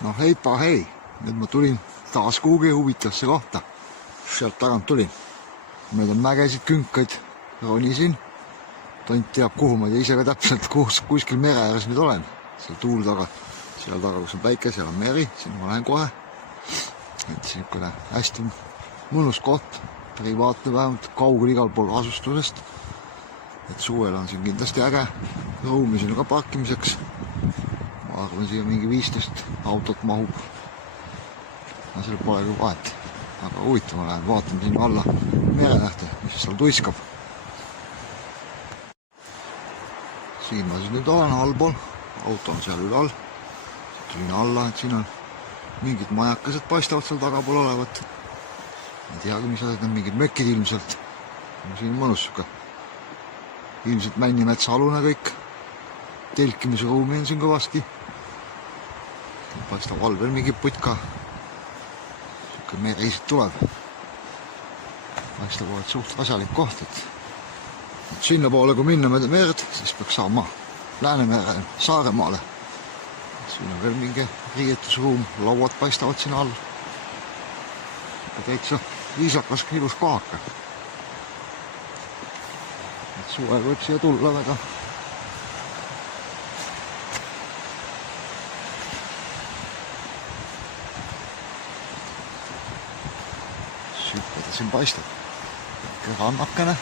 No heipa hei, nüüd ma tulin taas kuhugi huvitavasse kohta. Sealt tagant tulin. Mööda mägesid, künkaid, ronisin. Tont teab kuhu, ma ei tea ise ka täpselt kuskil mere ääres nüüd olen. Seal tuul taga, seal taga, kus on päike, seal on meri, siin ma lähen kohe. Et siukene hästi mõnus koht, privaatne vähemalt, kaugel igal pool asustusest. Et suvel on siin kindlasti äge, ruumi siin ka parkimiseks. Ma arvan, siia mingi 15 autot mahub. No seal pole küll vahet, aga huvitav, ma lähen vaatame siin alla merenähte, mis seal tuiskab. Siin ma siis nüüd olen allpool, auto on seal ülal. Tulin alla, et siin on mingid majakesed paistavad seal tagapool olevat. Ei teagi, mis asjad on, mingid mökid ilmselt. Siin mõnus suke. Ilmselt Männimetsa alune kõik. Telkimise ruumi on siin kõvasti. Paistab all veel mingi putka. Suke merisid tuleb. Paistab olevat suht asjalik koht. Et sinna poole, kui minna mööda merd, siis peaks saama Läänemere Saaremaale. Siin on veel mingi riietusruum, lauad paistavad siin all. Täitsa viisakas ilus kohaka. Et suvel võib siia tulla väga. Süppeda siin paistab. Rannakene.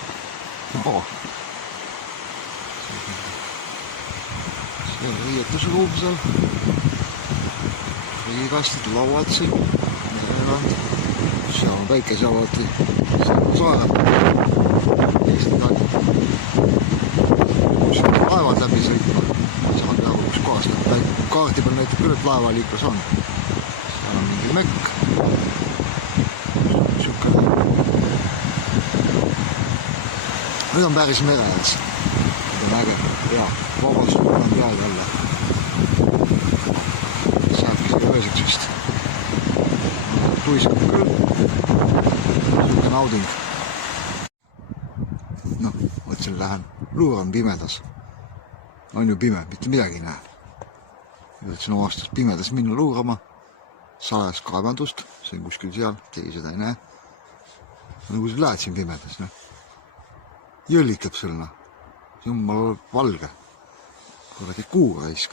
See on riietusruum seal. Riigikastid, lauad siin. Mererand. Seal on päikesealati. Seal on saareb. Eesti taid. Kus on laevad läbi sõitma. Saab jagu kus kohast. Kaardi peal näitab küll, et laevaliiklus on. Seal on mingi mökk. Nüüd on päris mere ees. Nüüd on äge. Ja, vabastus olen peal jälle. Saabki see ööseks vist. Tuiskab küll. Suke nauding. Noh, mõtlesin, lähen luuran pimedas. On ju pime, mitte midagi ei näe. Mõtlesin omastust pimedas minna luurama. Salajas kaevandust. See on kuskil seal, teie seda ei näe. Nagu sa lähed siin pimedas, noh. Jõllitab sul, noh. Jummal valge. Kuradi kuu raisk.